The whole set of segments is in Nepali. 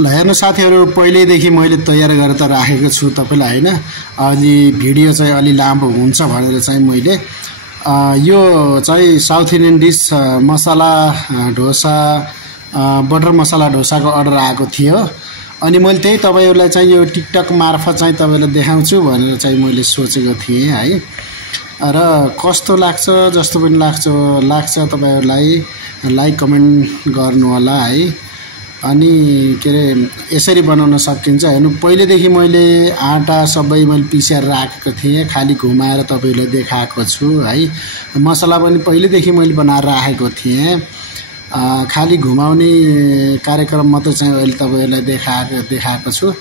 ल हेर्नु साथीहरु पहिलेदेखि मैले तयार गरेर त राखेको छु तपाईलाई हैन अलि भिडियो चाहिँ अलि लामो हुन्छ भनेर चाहिँ मैले यो चाहिँ south Indian dish masala dosa butter मसाला डोसाको अर्डर आएको थियो अनि मैले त्यही तपाईहरुलाई चाहिँ यो टिकटक मार्फत चाहिँ तपाईलाई देखाउँछु भनेर चाहिँ मैले सोचेको थिए है र कस्तो लाग्छ जस्तो पनि लाग्छ तपाईहरुलाई लाइक कमेन्ट गर्नु होला है अनि के रे यसरी बनाउन सकिन्छ हेर्नु पहिलेदेखि मैले आटा सबै मैले पिसेर राखेको थिए खाली घुमाएर तपाईलाई देखाएको छु है मसला पनि पहिलेदेखि मैले बनाएर राखेको थिए खाली घुमाउने कार्यक्रम मात्र चाहिँ अहिले तपाईहरुलाई देखाएको छु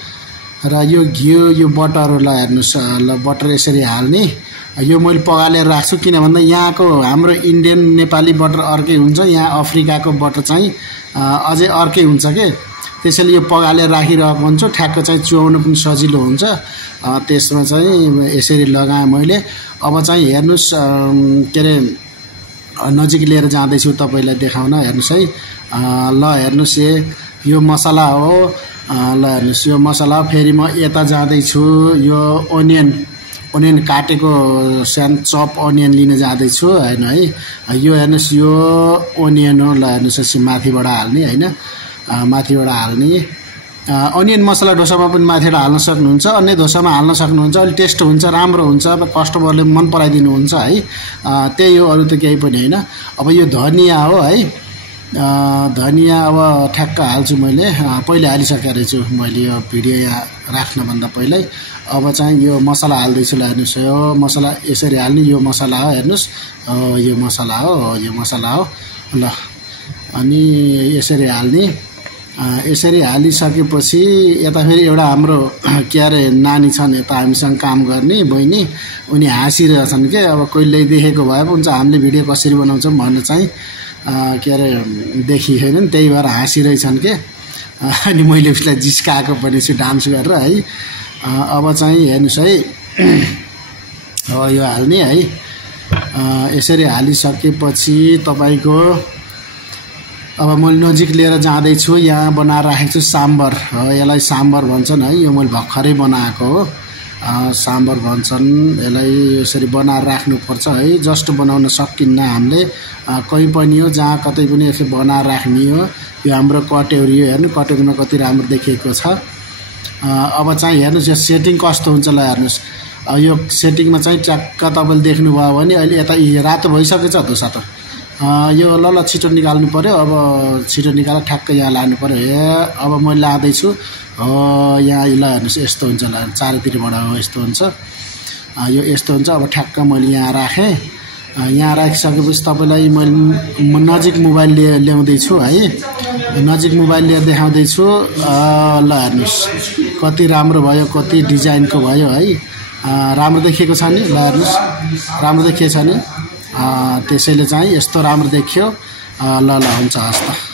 र यो घिउ यो बटरलाई हेर्नुस् ल बटर यसरी हाल्ने यो मैले पगालेर राख्छु किन भन्दा यहाँको हाम्रो इन्डियन नेपाली बटर अर्कै हुन्छ यहाँ अफ्रिकाको बटर चाहिँ अझै अर्कै हुन्छ के त्यसैले यो पगालेर राखिरहेको हुन्छ ठ्याक्क चाहिँ चुहाउन पनि सजिलो हुन्छ त्यसमा चाहिँ यसरी लगाए मैले अब चाहिँ हेर्नुस् के रे नजिक लिएर जाँदै छु तपाईलाई देखाउन हेर्नुस् है ल हेर्नुस् यो मसला हो ल हेर्नुस् यो मसला फेरि म यता जाँदै छु यो ओनियन काटेको सानो चप ओनियन लिन जाँदै छु हैन है यो हेर्नुस् यो ओनियन हो ल हेर्नुस् माथिबाट हाल्ने हैन माथिबाट हाल्ने ओनियन मसला डोसामा पनि माथिबाट हाल्न सक्नुहुन्छ अन्य डोसामा हाल्न सक्नुहुन्छ अलि टेस्ट हुन्छ राम्रो हुन्छ अब कस्टमरले मन पराइदिनु हुन्छ है त्यही हो अरु त केही पनि हैन अब यो धनिया हो है धनिया अब ठ्याक्क हाल्छु मैले पहिले हालिसकेको रहेछु मैले यो भिडियो यहाँ राख्न भन्दा पहिल्यै अब चाहिँ यो मसला हाल्दै छु ल हेर्नुस् यो मसला यसरी हाल्ने यो मसला हो हेर्नुस् यो मसला हो ल अनि यसरी हाल्ने यसरी हालिसकेपछि यता फेरि एउटा हाम्रो के अरे नानी छन् यता हामीसँग काम गर्ने बहिनी उनी हाँसिरहेछन् के अब कहिले देखेको भए हुन्छ हामीले भिडियो कसरी बनाउँछौं भन्ने चाहिँ के अरे देखि हैन त्यही भएर हाँसिरहेछन् के अनि मैले उसलाई जिस्काएको पनि छु डान्स गरेर है अब चाहिँ हेर्नुस् है यो हाल्ने है यसरी हालिसकेपछि तपाईको अब मैले नजिक लिएर जाँदै छु यहाँ बनाएर राखेको छु साम्बर यसलाई साम्बर भन्छन् है यो मैले भर्खरै बनाएको हो साम्बर भन्छन् यसलाई यसरी बनाएर राख्नु पर्छ है जस्ट बनाउन सकिन्न हामीले कहीं पनि हो जहाँ कतै पनि यसरी बनाएर राख्ने हो यो हाम्रो कटेउरी हो हेर्नु कटेउरीमा कति राम्रो देखिएको छ अब चाहिँ हेर्नुस् यो सेटिङ कस्तो हुन्छ ल हेर्नुस् यो सेटिङमा चाहिँ चक्क तपाईले देख्नुभयो भने अहिले यता रातो भइसकेछ दोसा त यो ल छिटो निकाल्नु पर्यो अब छिटो निकालेर ठ्याक्क यहाँ लानु पर्यो अब म लादै छु यहाँ ल हेर्नुस् यस्तो हुन्छ ल चारैतिरबाट यस्तो हुन्छ यो यस्तो हुन्छ अब ठ्याक्क मैले यहाँ राखे यहाँ राखिसकेपछि तपाईलाई म नजिक मोबाइल ल्याउँदै छु है नजिक मोबाइल लिएर देखाउँदै छु ल हेर्नुस् कति राम्रो भयो कति डिजाइनको भयो है राम्रो देखिएको छ नि ल हेर्नुस् राम्रो देखिएको छ नि त्यसैले चाहिँ यस्तो राम्रो देखियो ल हुन्छ हस् त।